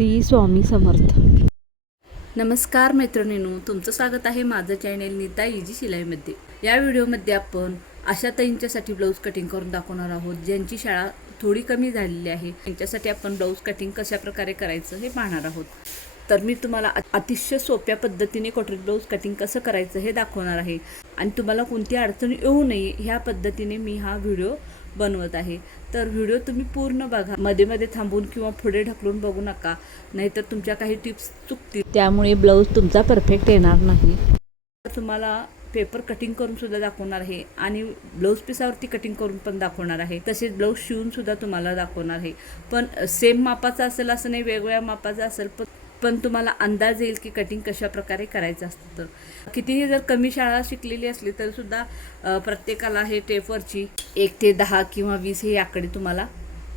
श्री स्वामी समर्थ. नमस्कार मैत्रिणींनो तुमचं स्वागत आहे माझं चॅनेल नीता इजी शिलाईमध्ये. या व्हिडिओमध्ये आपण अशा ताईंच्यासाठी ब्लाऊज कटिंग करून दाखवणार आहोत ज्यांची शाळा थोडी कमी झालेली आहे. त्यांच्यासाठी आपण ब्लाऊज कटिंग कशा प्रकारे करायचं हे पाहणार आहोत. तर मी तुम्हाला अतिशय सोप्या पद्धतीने कटोरी ब्लाऊज कटिंग कसं करायचं हे दाखवणार आहे. आणि तुम्हाला कोणती अडचण येऊ नये ह्या पद्धतीने मी हा व्हिडिओ बनवत आहे. तर व्हिडिओ तुम्ही पूर्ण बघा. मध्ये मध्ये थांबून किंवा पुढे ढकलून बघू नका. नाहीतर तुमच्या काही टिप्स चुकतील. त्यामुळे ब्लाऊज तुमचा परफेक्ट येणार नाही. तुम्हाला पेपर कटिंग करून सुद्धा दाखवणार आहे आणि ब्लाऊज पिसावरती कटिंग करून पण दाखवणार आहे. तसेच ब्लाऊज शिवून सुद्धा तुम्हाला दाखवणार आहे. पण सेम मापाचा असेल असं नाही वेगवेगळ्या मापाचा असेल पण पण तुम्हाला अंदाज येईल की कटिंग कशा प्रकारे करायचं असतं तर. कितीही जर कमी शाळा शिकलेली असली तरी सुद्धा प्रत्येकाला हे टेपवरची एक ते दहा किंवा वीस हे आकडे तुम्हाला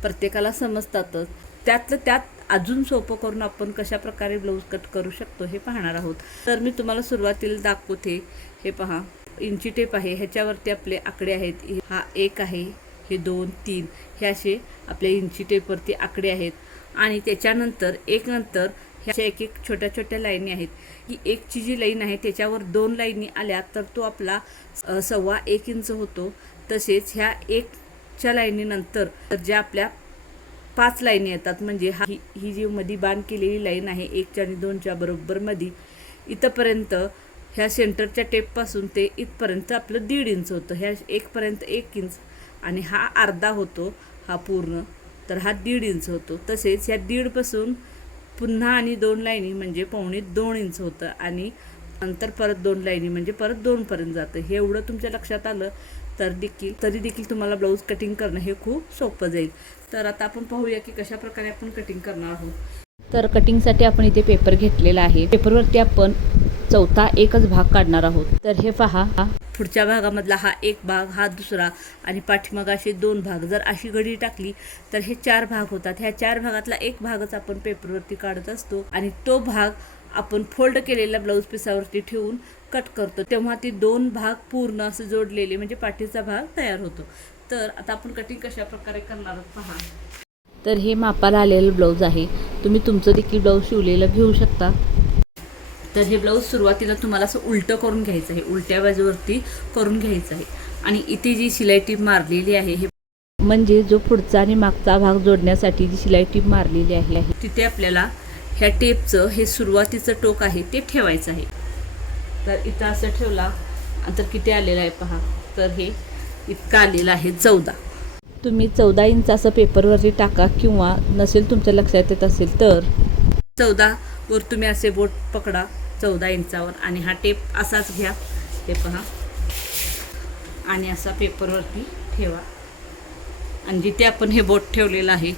प्रत्येकाला समजतातच. त्यातलं त्यात अजून सोपं करून आपण कशा प्रकारे ब्लाऊज कट करू शकतो हे पाहणार आहोत. तर मी तुम्हाला सुरुवातीला दाखवते. हे पहा इंची टेप आहे. ह्याच्यावरती आपले आकडे आहेत. हा एक आहे हे दोन तीन. हे असे आपल्या इंची टेपवरती आकडे आहेत. आणि त्याच्यानंतर एक नंतर ह्या एक एक छोट्या छोट्या लाईनी आहेत. ही एकची जी लाईन आहे त्याच्यावर दोन लाईनी आल्या तर तो आपला सव्वा एक इंच होतो. तसेच ह्या एकच्या लाईनीनंतर तर ज्या आपल्या पाच लाईनी येतात म्हणजे हा ही ही जी मधी बाण केलेली लाईन आहे एकच्या आणि दोनच्या बरोबर मधी इथंपर्यंत ह्या सेंटरच्या टेपपासून ते इथपर्यंत आपलं दीड इंच होतं. ह्या एकपर्यंत एक इंच आणि हा अर्धा होतो हा पूर्ण. तर हा दीड इंच होतो. तसेच ह्या दीडपासून पुन्हा आणि दोन लाईनी म्हणजे पावणे दोन इंच होतं आणि नंतर परत दोन लाईनी म्हणजे परत दोनपर्यंत जातं. हे एवढं तुमच्या लक्षात आलं तर देखील तरी देखील तुम्हाला ब्लाऊज कटिंग करणं हे खूप सोपं जाईल. तर आता आपण पाहूया की कशा प्रकारे आपण कटिंग करणार आहोत. तर कटिंगसाठी आपण इथे पेपर घेतलेला आहे. पेपरवरती आपण चौथा एकच भाग काढणार आहोत. तर हे पहा. पुढच्या भागामधला हा एक भाग हा दुसरा आणि पाठीमाग असे दोन भाग. जर अशी घडी टाकली तर हे चार भाग होतात. ह्या चार भागातला एक भागच आपण पेपरवरती काढत असतो आणि तो भाग आपण फोल्ड केलेल्या ब्लाऊज पिसावरती ठेवून कट करतो. तेव्हा ती दोन भाग पूर्ण असं जोडलेले म्हणजे पाठीचा भाग तयार होतो. तर आता आपण कटिंग कशा प्रकारे करणार आहोत पहा. तर हे मापाला आलेलं ब्लाऊज आहे. तुम्ही तुमचं देखील ब्लाऊज शिवलेलं घेऊ शकता. तर हे ब्लाऊज सुरुवातीला तुम्हाला असं उलटं करून घ्यायचं आहे. उलट्या बाजूवरती करून घ्यायचं आहे. आणि इथे जी शिलाई टीप मारलेली आहे हे म्हणजे जो पुढचा आणि मागचा भाग जोडण्यासाठी जी शिलाई टीप मारलेली आहे तिथे आपल्याला ह्या टेपचं हे सुरुवातीचं टोक आहे ते ठेवायचं आहे. तर इथं असं ठेवला. तर किती आलेलं आहे पहा. तर हे इतकं आलेलं आहे चौदा. तुम्ही चौदा इंच असं पेपरवरती टाका किंवा नसेल तुमच्या लक्षात येत असेल तर. चौदावर तुम्ही असे बोट पकडा चौदा इंचावर आणि हा टेप असाच घ्या. ते पहा. आणि असा पेपरवरती ठेवा. आणि जिथे आपण हे बोट ठेवलेलं आहे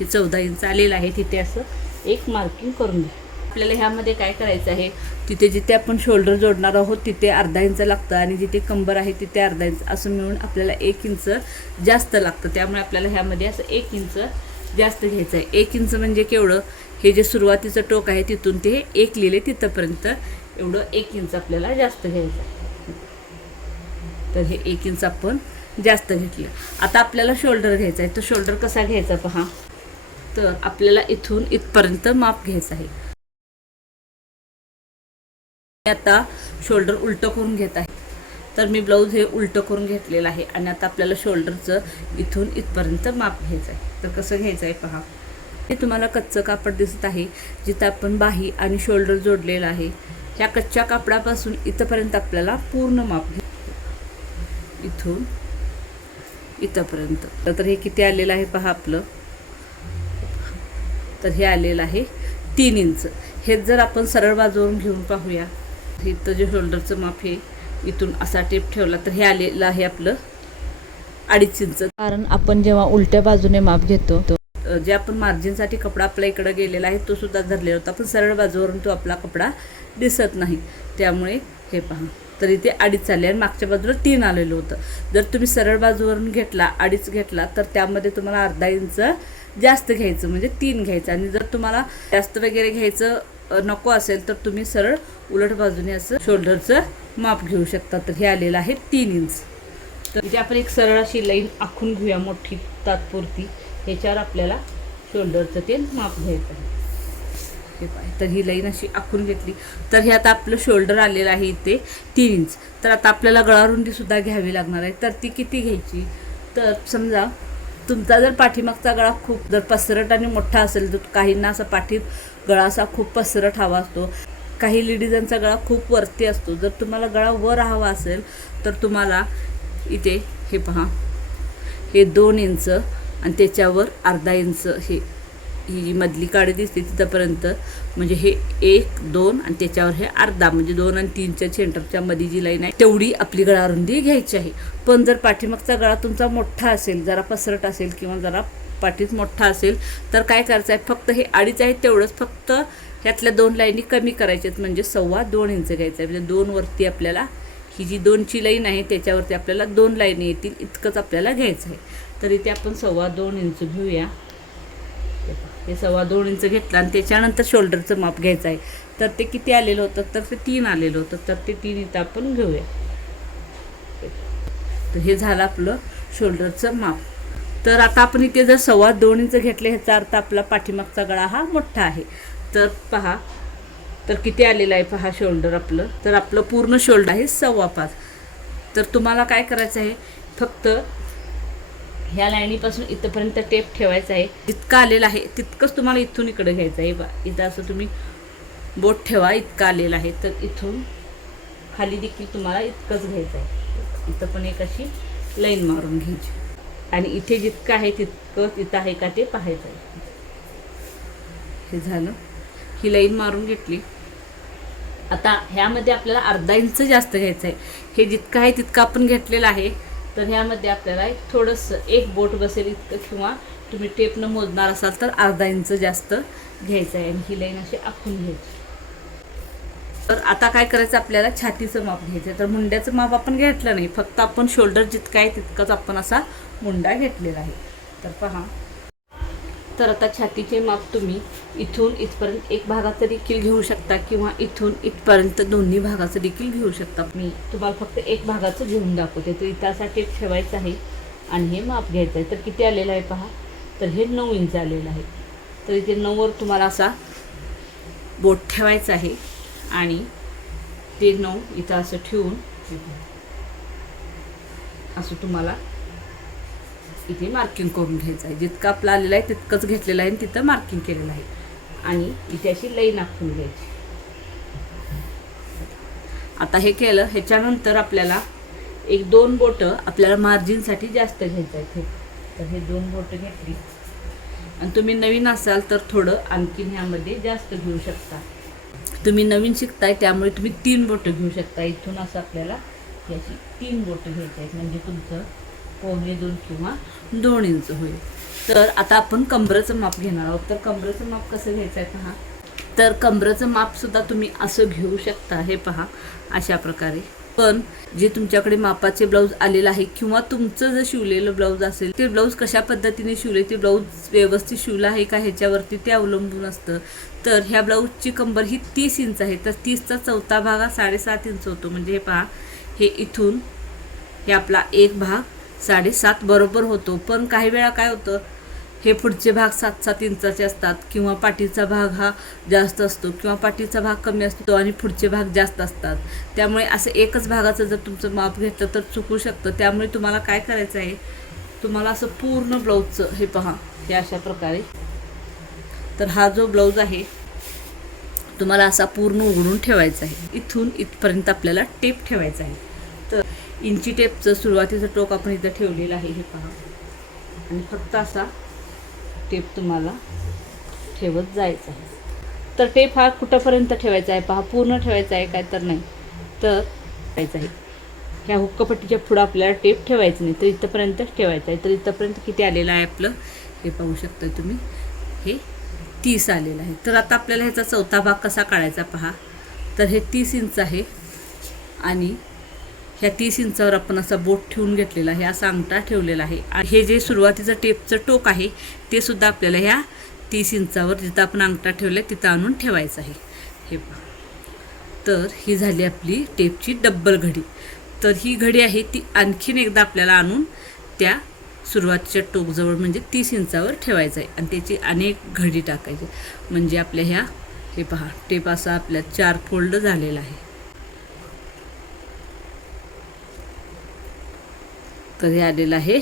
हे चौदा इंच आलेलं आहे तिथे असं एक मार्किंग करून घ्या. आपल्याला ह्यामध्ये काय करायचं आहे? तिथे जिथे आपण शोल्डर जोडणार आहोत तिथे अर्धा इंच लागतं आणि जिथे कंबर आहे तिथे अर्धा इंच. असं मिळून आपल्याला एक इंच जास्त लागतं. त्यामुळे आपल्याला ह्यामध्ये असं एक इंच जास्त घ्यायचं आहे. एक इंच म्हणजे केवढं? हे जे सुरुवातीचं टोक आहे तिथून ते एक लिहिले तिथंपर्यंत एवढं एक इंच आपल्याला जास्त घ्यायचं आहे. तर हे एक इंच आपण जास्त घेतलं. आता आपल्याला शोल्डर घ्यायचा आहे. तर शोल्डर कसा घ्यायचा पहा? तर आपल्याला इथून इथपर्यंत माप घ्यायचं आहे. आता शोल्डर उलटं करून घेत आहे. तर मी ब्लाऊज हे उलटं करून घेतलेलं आहे आणि आता आपल्याला शोल्डरचं इथून इथपर्यंत माप घ्यायचं आहे. तर कसं घ्यायचं आहे पहा. हे तुम्हाला कच्चं कापड दिसत आहे जिथं आपण बाही आणि शोल्डर जोडलेलं आहे. ह्या कच्च्या कापडापासून इथंपर्यंत आपल्याला पूर्ण माप घ्या इथून इथंपर्यंत. तर हे किती आलेलं आहे पहा आपलं. तर हे आलेलं आहे तीन इंच. हेच जर आपण सरळ बाजूवरून घेऊन पाहूया इथं जे शोल्डरचं माप हे इथून असा टेप ठेवला तर हे आलेलं आहे आपलं अडीच इंच कारण आपण जेव्हा उलट्या बाजूने माप घेतो जे आपण मार्जिनसाठी कपडा आपल्या इकडं गेलेला आहे तो सुद्धा धरलेला होता. पण सरळ बाजूवरून तो आपला कपडा दिसत नाही. त्यामुळे हे पहा. तर इथे अडीच आले आणि मागच्या बाजूला तीन आलेलं होतं. जर तुम्ही सरळ बाजूवरून घेतला अडीच घेतला तर त्यामध्ये तुम्हाला अर्धा इंच जास्त घ्यायचं म्हणजे तीन घ्यायचं. आणि जर तुम्हाला जास्त वगैरे घ्यायचं नको असेल तर तुम्ही सरळ उलट बाजूने असं शोल्डरचं माप घेऊ शकता. तर हे आलेलं आहे तीन इंच. तर इथे आपण एक सरळ अशी लाईन आखून घेऊया मोठी तात्पुरती. ह्याच्यावर आपल्याला शोल्डरचं ते माप घ्यायचं आहे. हे पाय. तर ही लाईन अशी आखून घेतली. तर हे आता आपलं शोल्डर आलेलं आहे इथे तीन इंच. तर आता आपल्याला गळारुंदीसुद्धा घ्यावी लागणार आहे. तर ती किती घ्यायची? तर समजा तुमचा जर पाठीमागचा गळा खूप जर पसरट आणि मोठा असेल तर काहींना असा पाठीत गळा असा खूप पसरट हवा असतो. काही लेडीजांचा गळा खूप वरती असतो. जर तुम्हाला गळा वर हवा असेल तर तुम्हाला इथे हे पहा. हे दोन इंच आणि त्याच्यावर अर्धा इंच हे ही मधली काडी दिसते तिथंपर्यंत म्हणजे हे एक दोन आणि त्याच्यावर हे अर्धा म्हणजे दोन आणि तीनच्या सेंटरच्या मध्ये जी लाईन आहे तेवढी आपली गळारुंदी घ्यायची आहे. पण जर पाठीमागचा गळा तुमचा मोठा असेल जरा पसरट असेल किंवा जरा पाठीत मोठा असेल तर काय करायचं आहे? फक्त हे अडीच आहे तेवढंच फक्त ह्यातल्या दोन लाईनी कमी करायच्यात म्हणजे सव्वा दोन इंच घ्यायचं आहे. म्हणजे दोन वरती आपल्याला ही जी दोनची लाईन आहे त्याच्यावरती आपल्याला दोन लाईनी येतील इतकंच आपल्याला घ्यायचं आहे. तर इथे आपण सव्वा दोन इंच घेऊया. हे सव्वा दोन इंच घेतलं आणि त्याच्यानंतर शोल्डरचं माप घ्यायचं आहे. तर ते किती आलेलं होतं? तर ते तीन आलेलं होतं. तर ते तीन इथं आपण घेऊया. तर हे झालं आपलं शोल्डरचं माप. तर आता आपण इथे जर सव्वा दोन इंच घेतले ह्याचा अर्थ आपला पाठीमागचा गळा हा मोठा आहे. तर पहा तर किती आलेलं आहे पहा शोल्डर आपलं. तर आपलं पूर्ण शोल्डर आहे सव्वा पाच. तर तुम्हाला काय करायचं आहे फक्त ह्या लाईनीपासून इथंपर्यंत टेप ठेवायचा आहे. जितकं आलेलं आहे तितकंच तुम्हाला इथून इकडे घ्यायचं आहे. बा इथं असं तुम्ही बोट ठेवा इतकं आलेलं आहे. तर इथून खाली देखील तुम्हाला इतकंच घ्यायचं आहे. इथं पण एक अशी लाईन मारून घ्यायची. आणि इथे जितकं आहे तितकं तिथं आहे का ते पाहायचं आहे. हे झालं. ही लाईन मारून घेतली. आता ह्यामध्ये आपल्याला अर्धा इंच जास्त घ्यायचं आहे. हे जितकं आहे तितकं आपण घेतलेलं आहे. तर ह्यामध्ये आपल्याला एक थोडंसं एक बोट बसेल इतकं किंवा तुम्ही टेपनं मोजणार असाल तर अर्धा इंच जास्त घ्यायचं आहे. आणि ही लाईन अशी आखून घ्यायची. तर आता काय करायचं आपल्याला छातीचं माप घ्यायचं आहे तर मुंड्याचं माप आपण घेतलं नाही. फक्त आपण शोल्डर जितकं आहे तितकंच आपण असा मुंडा घेतलेला आहे. तर पहा. तर आता छातीचे माप तुम्ही इथून इथपर्यंत एक भागाचं देखील घेऊ शकता किंवा इथून इथपर्यंत दोन्ही भागाचं देखील घेऊ शकता. मी तुम्हाला फक्त एक भागाचं घेऊन दाखवते. तर इथं ठेवायचं आहे आणि हे माप घ्यायचं आहे. तर किती आलेलं आहे पहा. तर हे नऊ इंच आलेलं आहे. तर इथे नऊवर तुम्हाला असा बोट ठेवायचा आहे. आणि ते नऊ इथं असं ठेवून असं तुम्हाला इथे मार्किंग करून घ्यायचं आहे. जितकं आपलं आलेलं आहे तितकंच घेतलेलं आहे आणि तिथं मार्किंग केलेलं आहे. आणि इथे अशी लई नाखून घ्यायची. आता हे केलं ह्याच्यानंतर आपल्याला एक दोन बोटं आपल्याला मार्जिनसाठी जास्त घ्यायचं आहे तर हे दोन बोटं घेतली. आणि तुम्ही नवीन असाल तर थोडं आणखीन ह्यामध्ये जास्त घेऊ शकता. तुम्ही नवीन शिकताय त्यामुळे तुम्ही तीन बोटं घेऊ शकता इथून असं आपल्याला याची तीन बोटं घ्यायची आहेत. म्हणजे तुमचं पावणे दोन किंवा दोन इंच होईल. तर आता आपण कमरेचं माप घेणार आहोत. तर कमरेचं माप कसं घ्यायचं आहे पहा. तर कमरेचं मापसुद्धा तुम्ही असं घेऊ शकता. हे पहा अशा प्रकारे. पण जे तुमच्याकडे मापाचे ब्लाऊज आलेलं आहे किंवा तुमचं जर शिवलेलं ब्लाऊज असेल ते ब्लाऊज कशा पद्धतीने शिवले ते ब्लाऊज व्यवस्थित शिवलं आहे का ह्याच्यावरती ते अवलंबून असतं. तर ह्या ब्लाऊजची कंबर ही तीस इंच आहे. तर तीसचा चौथा भाग हा साडेसात इंच होतो. म्हणजे हे पहा हे इथून हे आपला एक भाग साडेसात बरोबर होतो. पण काही वेळा काय होतं हे पुढचे भाग सात सात इंचाचे असतात किंवा पाठीचा भाग हा जास्त असतो किंवा पाठीचा भाग कमी असतो आणि पुढचे भाग जास्त असतात. त्यामुळे असं एकच भागाचं जर तुमचं माप घेतलं तर चुकू शकतं. त्यामुळे तुम्हाला काय करायचं आहे? तुम्हाला असं पूर्ण ब्लाऊजचं हे पहा हे अशा प्रकारे. तर हा जो ब्लाऊज आहे तुम्हाला असा पूर्ण उघडून ठेवायचा आहे. इथून इथपर्यंत आपल्याला टेप ठेवायचा आहे. तर इंची टेपचं सुरुवातीचं टोक आपण इथं ठेवलेलं आहे हे पहा. आणि फक्त असा टेप तुम्हाला ठेवत जायचं आहे. तर टेप हा कुठंपर्यंत ठेवायचा आहे? पहा पूर्ण ठेवायचा आहे काय तर नाही. तर ठेवायचं आहे. ह्या हुक्कपट्टीच्या पुढं आपल्याला टेप ठेवायचं नाही तर इथंपर्यंतच ठेवायचं आहे. तर इथंपर्यंत किती आलेलं आहे आपलं? हे पाहू शकता तुम्ही. हे तीस आलेलं आहे. तर आता आपल्याला ह्याचा चौथा भाग कसा काढायचा पहा. तर हे तीस इंच आहे आणि ह्या तीस इंचावर आपण असा बोट ठेवून घेतलेला आहे असा अंगठा ठेवलेला आहे. आणि हे जे सुरुवातीचं टेपचं टोक आहे ते सुद्धा आपल्याला ह्या तीस इंचावर जिथं आपण अंगठा ठेवला आहे तिथं आणून ठेवायचं आहे. हे पहा. तर ही झाली आपली टेपची डब्बल घडी. तर ही घडी आहे ती आणखीन एकदा आपल्याला आणून त्या सुरुवातीच्या टोकजवळ म्हणजे तीस इंचावर ठेवायचं आहे. आणि त्याची अनेक घडी टाकायची. म्हणजे आपल्या ह्या हे पहा टेप असा आपल्या चार फोल्ड झालेला आहे. तर हे आलेलं आहे.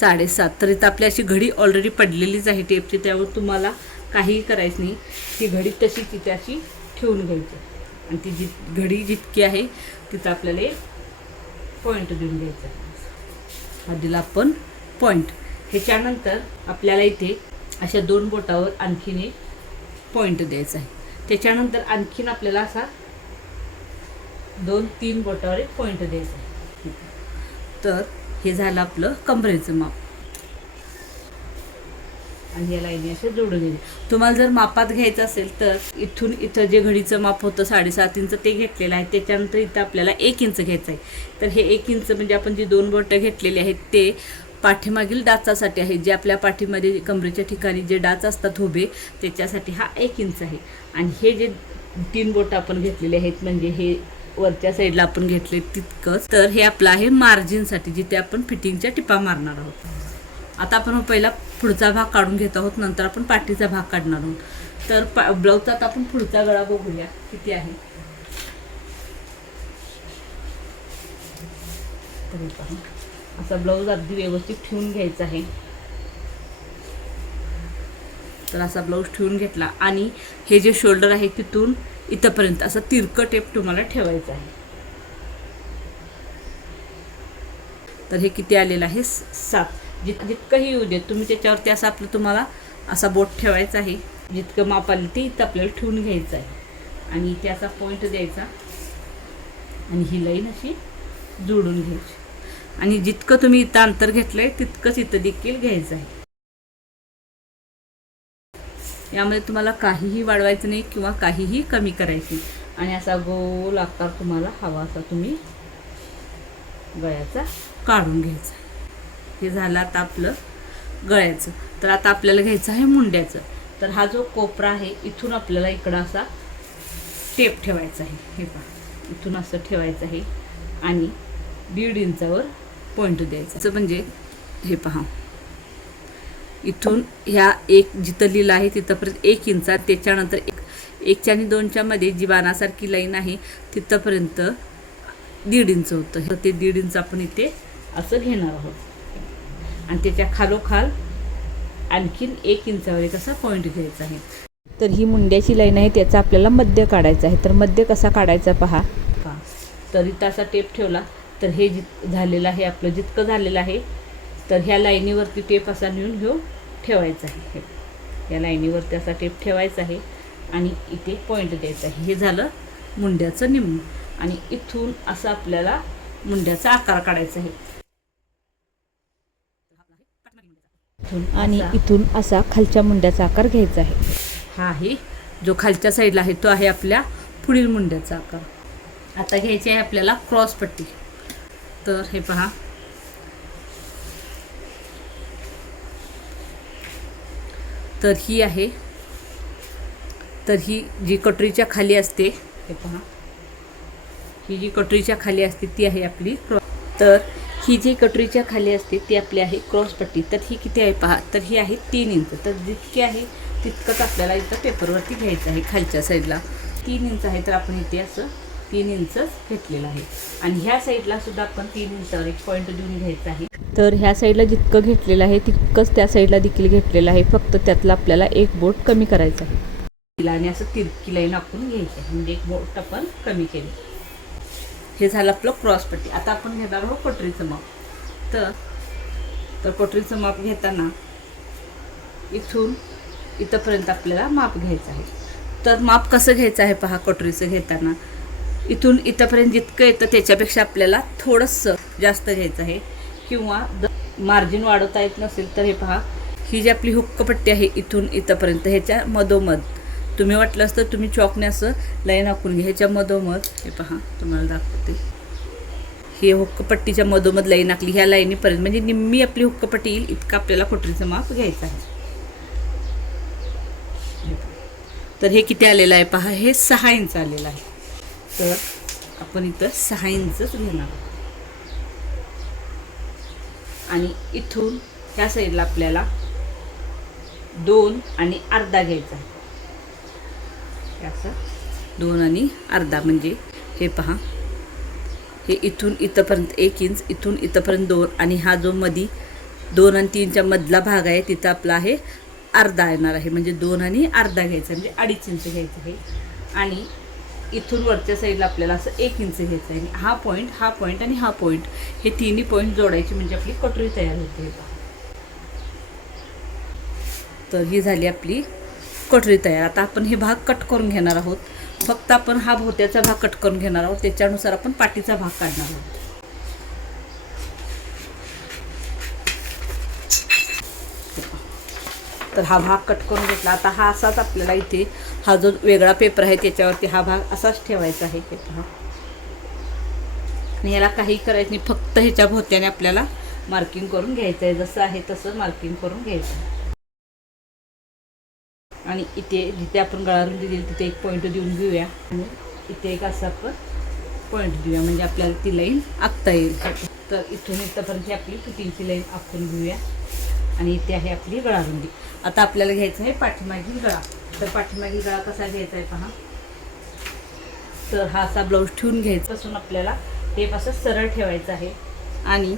साडेसात तर इथं आपली अशी घडी ऑलरेडी पडलेलीच आहे टेपची त्यावर तुम्हाला काहीही करायचं नाही. ती घडी तशी तिथे अशी ठेवून घ्यायची. आणि ती जी घडी जितकी आहे तिथं आपल्याला पॉईंट देऊन घ्यायचा हा दिला आपण पॉईंट ह्याच्यानंतर आपल्याला इथे अशा दोन बोटावर आणखीन एक पॉईंट द्यायचा आहे. त्याच्यानंतर आणखीन आपल्याला असा दोन तीन बोटावर एक पॉईंट द्यायचा आहे. तर हे झालं आपलं कमरेचं माप. आणि याला लाईनी अशा जोडून घ्यायचे तुम्हाला जर मापात घ्यायचं असेल तर इथून इथं जे घडीचं माप होतं साडेसात इंच ते घेतलेलं आहे त्याच्यानंतर इथं आपल्याला एक इंच घ्यायचं आहे. तर हे एक इंच म्हणजे आपण जी दोन बोटं घेतलेली आहेत ते पाठीमागील डाचासाठी आहे. जे आपल्या पाठीमध्ये कमरेच्या ठिकाणी जे डाच असतात उभे त्याच्यासाठी हा एक इंच आहे. आणि हे जे तीन बोटं आपण घेतलेले आहेत म्हणजे हे वरच्या साईडला आपण घेतले तितकंच. तर हे आपलं आहे मार्जिनसाठी जिथे आपण फिटिंगच्या टिपा मारणार आहोत. आता आपण पहिला पुढचा भाग काढून घेत आहोत नंतर आपण पाठीचा भाग काढणार आहोत. तर पा ब्लाऊजचा आता आपण पुढचा गळा बघूया किती आहे. असा ब्लाऊज अगदी व्यवस्थित ठेवून घ्यायचा आहे. तर असा ब्लाऊज ठेवून घेतला. आणि हे जे शोल्डर आहे तिथून इथंपर्यंत असं तिरकं टेप तुम्हाला ठेवायचं आहे. तर हे किती आलेलं आहे? सात. जित जितकंही येऊ देत तुम्ही त्याच्यावरती असं आपलं तुम्हाला असा बोट ठेवायचा आहे. जितकं माप आलं ते इथं आपल्याला ठेवून घ्यायचं आहे. आणि इथे असा पॉईंट द्यायचा. आणि ही लाईन अशी जोडून घ्यायची. आणि जितकं तुम्ही इथं अंतर घेतलं आहे तितकंच इथं देखील घ्यायचं आहे. यामध्ये तुम्हाला काहीही वाढवायचं नाही किंवा काहीही कमी करायची. आणि असा गोल आकार तुम्हाला हवा असा तुम्ही गळ्याचा काढून घ्यायचा. हे झालं आता आपलं गळ्याचं. तर आता आपल्याला घ्यायचं आहे मुंड्याचं. तर हा जो कोपरा आहे इथून आपल्याला इकडं असा टेप ठेवायचा आहे. हे पहा. इथून असं ठेवायचं आहे. आणि दीड इंचावर पॉईंट द्यायचा. असं म्हणजे हे पहा. इथून ह्या एक जिथं लिहिलं आहे तिथंपर्यंत एक इंचा त्याच्यानंतर एक एकच्या आणि दोनच्या मध्ये जी बाणासारखी लाईन आहे तिथंपर्यंत दीड इंच होतं. तर ते दीड इंच आपण इथे असं घेणार आहोत. आणि त्याच्या खालोखाल आणखीन एक इंचावर एक असा पॉईंट घ्यायचा आहे. तर ही मुंड्याची लाईन आहे त्याचा आपल्याला मध्य काढायचा आहे. तर मध्य कसा काढायचा पहा. पहा तर इथं असा टेप ठेवला. तर हे जित झालेलं आहे आपलं जितकं झालेलं आहे तर ह्या लाईनीवरती टेप असा नेऊन घेऊ ठेवायचा आहे हे. या लाईनीवरती असा टेप ठेवायचा आहे आणि इथे पॉईंट द्यायचा आहे. हे झालं मुंड्याचं निम्म. आणि इथून असं आपल्याला मुंड्याचा आकार काढायचा आहे. आणि इथून असा खालच्या मुंड्याचा आकार घ्यायचा आहे. हा आहे जो खालच्या साईडला आहे तो आहे आपल्या पुढील मुंड्याचा आकार. आता घ्यायची आहे आपल्याला क्रॉस पट्टी. तर हे पहा. तर ही आहे. तर ही जी कटोरीच्या खाली असते हे पहा. ही जी कटोरीच्या खाली असते ती आहे आपली तर ही जी कटोरीच्या खाली असते ती आपली आहे क्रॉस पट्टी. तर ही किती आहे पहा? तर ही आहे तीन इंच. तर जितकी आहे तितकंच आपल्याला इथं पेपरवरती घ्यायचं आहे खालच्या साईडला तीन इंच आहे तर आपण इथे असं तीन इंचच घेतलेलं आहे. आणि ह्या साईडला सुद्धा आपण तीन इंचावर एक पॉईंट देऊन घ्यायचा आहे. तर ह्या साईडला जितकं घेतलेलं आहे तितकंच त्या साईडला देखील घेतलेलं आहे. फक्त त्यातलं आपल्याला एक बोट कमी करायचं आहे. तिला आणि असं तिरकी लाईन आपण घ्यायची आहे. म्हणजे एक बोट आपण कमी केली. हे झालं आपलं क्रॉस पट्टी. आता आपण घेणार आहोत कटोरीचं माप. तर तर कटोरीचं माप घेताना इथून इथंपर्यंत आपल्याला माप घ्यायचं आहे. तर माप कसं घ्यायचं आहे पहा कटोरीचं घेताना. इथून इथंपर्यंत जितकं येतं त्याच्यापेक्षा आपल्याला थोडंसं जास्त घ्यायचं आहे. किंवा मार्जिन वाढवता येत नसेल तर हे पहा. ही जी आपली हुक्कपट्टी आहे इथून इथंपर्यंत ह्याच्या मधोमध. तुम्ही वाटलं असतं तुम्ही चॉकने असं लाईन आखून घ्या. ह्याच्या मधोमध हे पहा तुम्हाला दाखवते. ही हुक्कपट्टीच्या मधोमध लाईन आखली ह्या लाईनीपर्यंत म्हणजे निम्मी आपली हुक्कपट्टी येईल इतकं आपल्याला कोटरीचं माप घ्यायचं आहे. तर हे किती आलेलं आहे पहा हे सहा इंच आलेलं आहे. तर आपण इथं सहा इंचच घेणार आहोत. आणि इथून ह्या साईडला आपल्याला दोन आणि अर्धा घ्यायचा आहे. असं दोन आणि अर्धा म्हणजे हे पहा. हे इथून इथंपर्यंत एक इंच इथून इथंपर्यंत दोन आणि हा जो मधी दोन आणि तीनच्या मधला भाग आहे तिथं आपला आहे अर्धा येणार आहे. म्हणजे दोन आणि अर्धा घ्यायचा म्हणजे अडीच इंच घ्यायचं आहे. आणि इथून वरच्या साईडला आपल्याला असं एक इंच घ्यायचं आहे आणि हा पॉईंट हा पॉईंट आणि हा पॉईंट हे तिन्ही पॉईंट जोडायचे म्हणजे आपली कटोरी तयार होते. तर ही झाली आपली कटोरी तयार. आता आपण हे भाग कट करून घेणार आहोत. फक्त आपण हा भोत्याचा भाग कट करून घेणार आहोत. त्याच्यानुसार आपण पाठीचा भाग काढणार आहोत. तर हा भाग कट करून घेतला. आता हा असाच आपल्याला इथे हा जो वेगळा पेपर आहे त्याच्यावरती हा भाग असाच ठेवायचा आहे. ते पहा. आणि याला काही करायचं नाही. फक्त ह्याच्या भोवत्याने आपल्याला मार्किंग करून घ्यायचं आहे. जसं आहे तसं मार्किंग करून घ्यायचं आहे. आणि इथे जिथे आपण गळारुंदी दिली तिथे एक पॉईंट देऊन घेऊया. आणि इथे एक असं आपण पॉईंट देऊया. म्हणजे आपल्याला ती लाईन आखता येईल. तर इथून इथंपर्यंत आपली फिटिंगची लाईन आखून घेऊया. आणि इथे आहे आपली गळारुंदी आता आपल्याला घ्यायचं आहे पाठीमागील गळा. तर पाठीमागील गळा कसा घ्यायचा आहे पहा. तर हा असा ब्लाऊज ठेवून घ्यायचा. असून आपल्याला टेप असं सरळ ठेवायचं आहे. आणि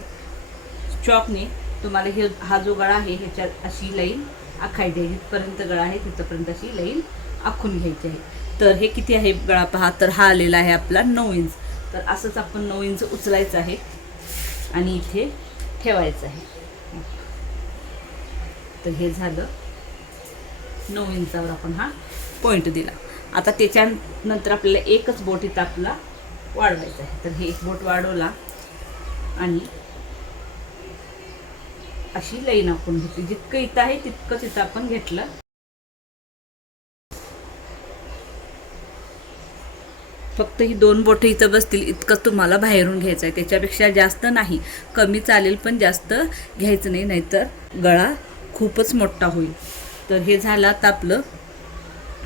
चॉकने तुम्हाला हे हा जो गळा आहे ह्याच्यात अशी लाईन आखायची आहे जिथपर्यंत गळा आहे तिथपर्यंत अशी लाईन आखून घ्यायची आहे. तर हे किती आहे गळा पहा. तर हा आलेला आहे आपला नऊ इंच. तर असंच आपण नऊ इंच उचलायचं आहे. आणि इथे ठेवायचं आहे. तर हे झालं. नऊ इंचावर आपण हा पॉईंट दिला. आता त्याच्यानंतर आपल्याला एकच बोट इथं आपला वाढवायचा आहे. तर हे एक बोट वाढवला आणि अशी लाईन आपण घेतली. जितकं इथं आहे तितकंच इथं आपण घेतलं. फक्त ही दोन बोटं इथं बसतील इतकं तुम्हाला बाहेरून घ्यायचं आहे. त्याच्यापेक्षा जास्त नाही. कमी चालेल पण जास्त घ्यायचं नाही नाहीतर गळा खूपच मोठा होईल. तर हे झालं आता आपलं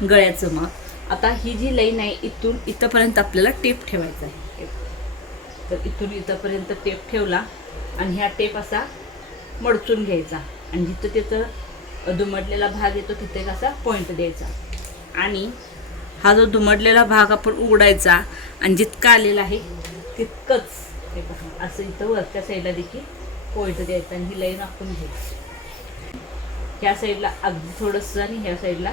गळ्याचं माप. आता ही जी लाईन आहे इथून इथंपर्यंत आपल्याला टेप ठेवायचा आहे. तर इथून इथंपर्यंत टेप ठेवला आणि ह्या टेप असा मडचून घ्यायचा. आणि जिथं त्याचं दुमडलेला भाग येतो तिथे एक असा पॉईंट द्यायचा. आणि हा जो दुमडलेला भाग आपण उघडायचा आणि जितका आलेला आहे तितकंच हे असं इथं वरच्या साईडला देखील पॉईंट द्यायचा आणि ही लाईन आपण घ्यायची. ह्या साईडला अगदी थोडंसं आणि ह्या साईडला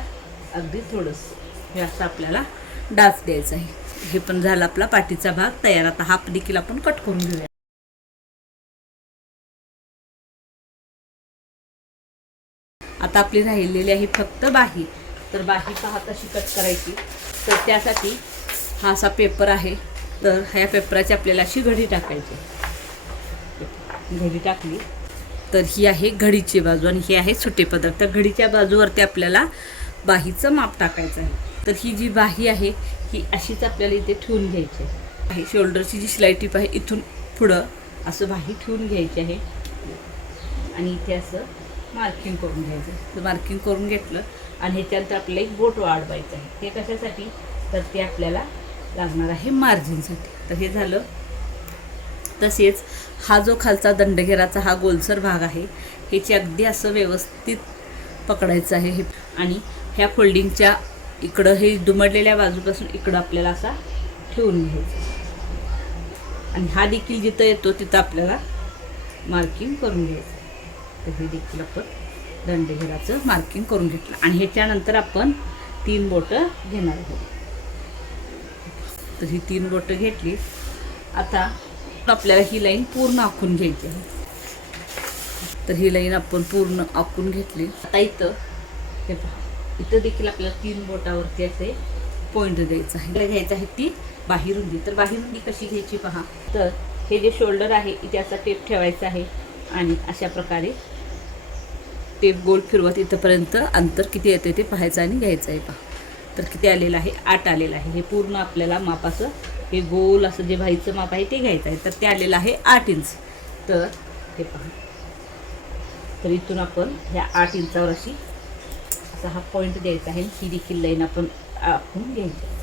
अगदी थोडंसं. हे असं आपल्याला डाच द्यायचा आहे. हे पण झाला आपला पाठीचा भाग तयार. आता हा देखील आपण कट करून घेऊया. आता आपली राहिलेली आहे फक्त बाही. तर बाही पहा तशी कट करायची. तर त्यासाठी हा असा पेपर आहे. तर ह्या पेपराची आपल्याला अशी घडी टाकायची. घडी टाकली. तर ही आहे घडीची बाजू आणि ही आहे सुटे पदर तर घडीच्या बाजूवरती आपल्याला बाहीचं माप टाकायचं आहे. तर ही जी बाही आहे ही अशीच आपल्याला इथे ठेवून घ्यायची आहे. शोल्डरची जी शिलाई टीप आहे इथून पुढं असं बाही ठेवून घ्यायची आहे. आणि इथे असं मार्किंग करून घ्यायचं तर मार्किंग करून घेतलं आणि ह्याच्यानंतर आपल्याला एक बोट वाढवायचं आहे. ते कशासाठी? तर ते आपल्याला लागणार आहे मार्जिनसाठी तर हे झालं. तसेच हा जो खालचा दंडघेराचा हा गोलसर भाग आहे ह्याची अगदी असं व्यवस्थित पकडायचं आहे हे. आणि ह्या फोल्डिंगच्या इकडं हे दुमडलेल्या बाजूपासून इकडं आपल्याला असा ठेवून घ्यायचा. आणि हा देखील जिथं येतो तिथं आपल्याला मार्किंग करून घ्यायचं. तर हे देखील आपण दंडघेराचं मार्किंग करून घेतलं. आणि ह्याच्यानंतर आपण तीन बोटं घेणार आहोत. तर ही तीन बोटं घेतली. आता आपल्याला ही लाईन पूर्ण आखून घ्यायची आहे. तर ही लाईन आपण पूर्ण आखून घेतली. आता इथं हे पहा. इथं देखील आपल्याला तीन बोटावरती असे पॉईंट द्यायचा आहे. घ्यायचं आहे ती बाहिरुंदी. तर बाहिरुंदी कशी घ्यायची पहा. तर हे जे शोल्डर आहे इथे असा टेप ठेवायचा आहे आणि अशा प्रकारे टेप गोल फिरवत इथंपर्यंत अंतर किती येते ते पाहायचं आणि घ्यायचं आहे पहा. तर किती आलेलं आहे? आठ आलेलं आहे. हे पूर्ण आपल्याला मापाचं हे गोल असं जे भाईचं माप आहे ते घ्यायचं आहे. तर ते आलेलं आहे आठ इंच. तर हे पहा. तर इथून आपण ह्या आठ इंचावर अशी असा हा पॉईंट द्यायचा आहे. ही देखील लाईन आपण आखून घ्यायची.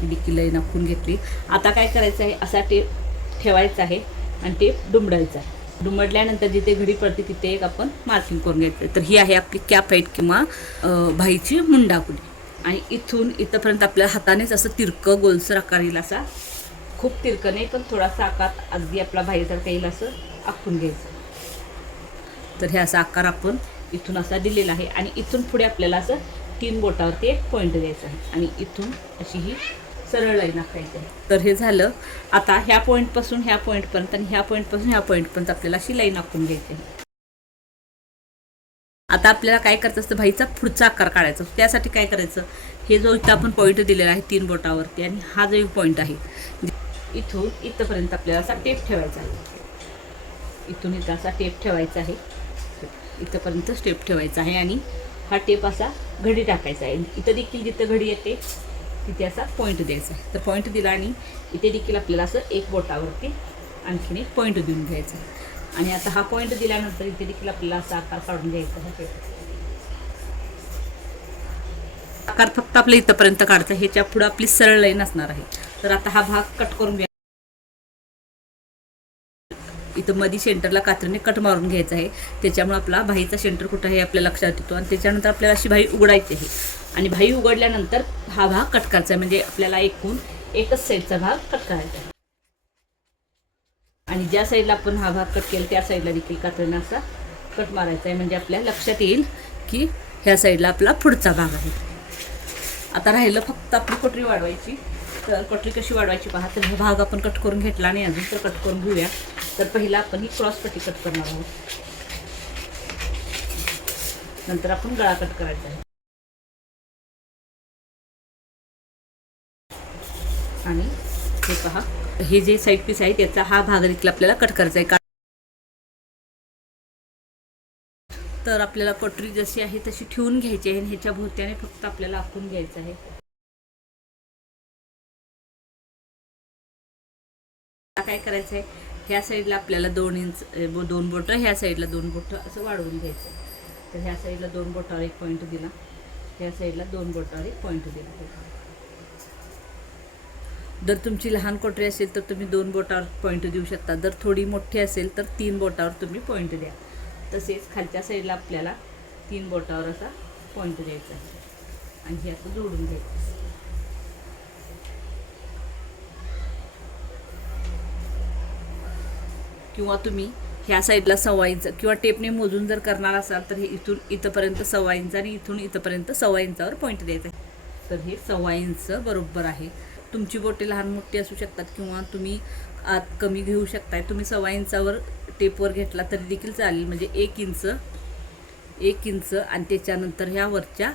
ही देखील लाईन आखून घेतली. आता काय करायचं आहे? असा टेप ठेवायचा आहे आणि टेप दुमडायचा आहे. डुमडल्यानंतर जिथे घडी पडते तिथे एक आपण मार्किंग करून घ्यायचं तर ही आहे आपली कॅप हाईट किंवा भाईची भाईची मुंडाकुली आणि इथून इथंपर्यंत आपल्या हातानेच असं तिरकं गोलसर आकार येईल असा. खूप तिरकं नाही पण थोडासा आकार अगदी आपला बाहेरसारखा येईल असं आखून घ्यायचं. तर हे असा आकार आपण इथून असा दिलेला आहे आणि इथून पुढे आपल्याला असं तीन बोटावरती एक पॉईंट द्यायचा आहे. आणि इथून अशी ही सरळ लाईन आखायची आहे. तर हे झालं. आता ह्या पॉईंटपासून ह्या पॉईंटपर्यंत आणि ह्या पॉईंटपासून ह्या पॉईंटपर्यंत आपल्याला अशी लाईन आखून घ्यायची आहे. आता आपल्याला काय करायचं असतं भाईचा पुढचा आकार काढायचा त्यासाठी काय करायचं? हे जो इथं आपण पॉईंट दिलेला आहे तीन बोटावरती आणि हा जो एक पॉईंट आहे इथून इथंपर्यंत आपल्याला असा टेप ठेवायचा आहे. इथून इथं असा टेप ठेवायचा आहे. इथंपर्यंत स्टेप ठेवायचा आहे आणि हा टेप असा घडी टाकायचा आहे. इथं देखील जिथं घडी येते तिथे असा पॉईंट द्यायचा आहे. तर पॉईंट दिला आणि इथे देखील आपल्याला असं एक बोटावरती आणखीन एक पॉईंट देऊन घ्यायचा आहे. आणि आता हा पॉईंट दिल्यानंतर इथे देखील आपल्याला असा आकार काढून घ्यायचा आहे. आकार फक्त आपल्या इथंपर्यंत काढतं ह्याच्या पुढं आपली सरळ लाईन असणार आहे. तर आता हा भाग कट करून घ्या. इथं मधी सेंटरला कात्रीने कट मारून घ्यायचा आहे. त्याच्यामुळे आपला भाईचा सेंटर कुठं आहे आपल्या लक्षात येतो. आणि त्याच्यानंतर आपल्याला अशी भाई उघडायची आहे. आणि भाई उघडल्यानंतर हा भाग कट करायचा आहे. म्हणजे आपल्याला एकूण एकच साईडचा भाग कट करायचा आहे. आणि ज्या साईडला आपण हा भाग कट केला त्या साईडला देखील कात्रीने असा कट मारायचा आहे. म्हणजे आपल्या लक्षात येईल की ह्या साईडला आपला पुढचा भाग आहे. आता राहिलं फक्त आपली कटरी वाढवायची. तर कटरी कशी वाढवायची पहा. तर हा भाग आपण कट करून घेतला नाही अजून तर कट करून घेऊया. तर पहिला आपण ही क्रॉस पट्टी कट करणार आहोत. नंतर आपण गळा कट करायचा आहे. आणि हे पहा. हे जे साईड पीस आहे त्याचा हा भाग देखील आपल्याला कट करायचा आहे. तर आपल्याला कटरी जशी आहे तशी ठेवून घ्यायची आहे आणि ह्याच्या भोवत्याने फक्त आपल्याला आखून घ्यायचं आहे. काय करायचं आहे ह्या साईडला आपल्याला दोन इंच दोन बोटं ह्या साईडला दोन बोटं असं वाढवून घ्यायचं आहे. तर ह्या साईडला दोन बोटावर एक पॉईंट दिला. ह्या साईडला दोन बोटावर एक पॉईंट दिला. जर तुमची लहान कोटरी असेल तर तुम्ही दोन बोटावर पॉईंट देऊ शकता. जर थोडी मोठी असेल तर तीन बोटावर तुम्ही पॉईंट द्या. तसेच खालच्या साईडला आपल्याला तीन बोटावर असा पॉईंट द्यायचा आहे. आणि हे असं जोडून घ्यायचं किंवा तुम्ही ह्या साईडला सव्वा इंच किंवा टेपने मोजून जर करणार असाल तर हे इथून इथंपर्यंत सव्वा इंच आणि इथून इथंपर्यंत सव्वा इंचावर पॉईंट द्यायचा आहे. तर हे सव्वा इंच बरोबर आहे. तुमची बोटे लहान मोठी असू शकतात किंवा तुम्ही आत कमी घेऊ शकताय. तुम्ही सव्वा इंचावर टेपवर घेतला तरी देखील चालेल. म्हणजे एक इंच एक इंच आणि त्याच्यानंतर ह्या वरच्या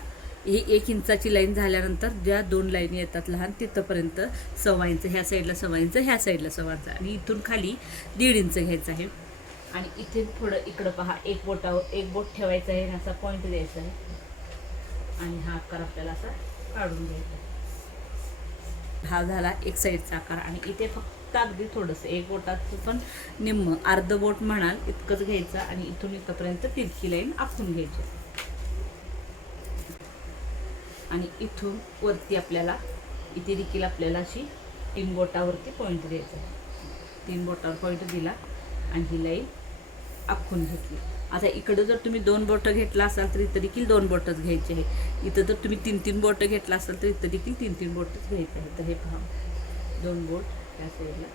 ही एक इंचाची लाईन झाल्यानंतर ज्या दोन लाईनी येतात लहान तिथंपर्यंत सव्वा इंच ह्या साईडला सव्वा इंच ह्या साईडला सव्वा इंच आणि इथून खाली दीड इंच घ्यायचं आहे. आणि इथे थोडं इकडं पहा एक बोटावर एक बोट ठेवायचं आहे आणि असा पॉईंट द्यायचा आहे. आणि हा आकार आपल्याला असा काढून घ्यायचा हा झाला एक साईडचा आकार आणि इथे फक्त अगदी थोडंसं एक बोटाचं पण निम्म अर्ध बोट म्हणाल इतकंच घ्यायचं आणि इथून इथंपर्यंत तिरकी लाईन आखून घ्यायची. आणि इथून वरती आपल्याला इथे देखील आपल्याला अशी तीन बोटावरती पॉईंट द्यायचा तीन बोटावर पॉईंट दिला आणि ही लाईन आखून घेतली. आता इकडं जर तुम्ही दोन बोटं घेतला असाल तर इथं देखील दोन बोटंच घ्यायचे आहे इथं जर तुम्ही तीन तीन बोटं घेतला असाल तर इथं देखील तीन तीन बोटंच घ्यायचे आहे तर हे पहा. दोन बोट या साईडला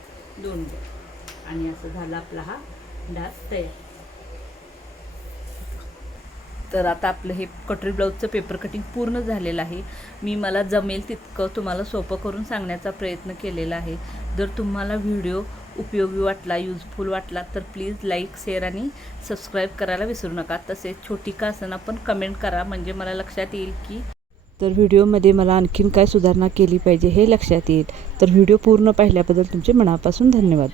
दोन बोट. आणि असं झाला आपला हा डास तयार. तर आता आपलं हे कटोरी ब्लाऊजचं पेपर कटिंग पूर्ण झालेलं आहे. मी मला जमेल तितकं तुम्हाला सोपं करून सांगण्याचा प्रयत्न केलेला आहे. जर तुम्हाला व्हिडिओ उपयोगी वाटला यूजफुल वाटला तर प्लीज लाईक शेअर आणि सबस्क्राईब करायला विसरू नका. तसेच छोटी का असताना पण कमेंट करा. म्हणजे मला लक्षात येईल की तर व्हिडिओमध्ये मला आणखीन काय सुधारणा केली पाहिजे हे लक्षात येईल. तर व्हिडिओ पूर्ण पाहिल्याबद्दल तुमचे मनापासून धन्यवाद.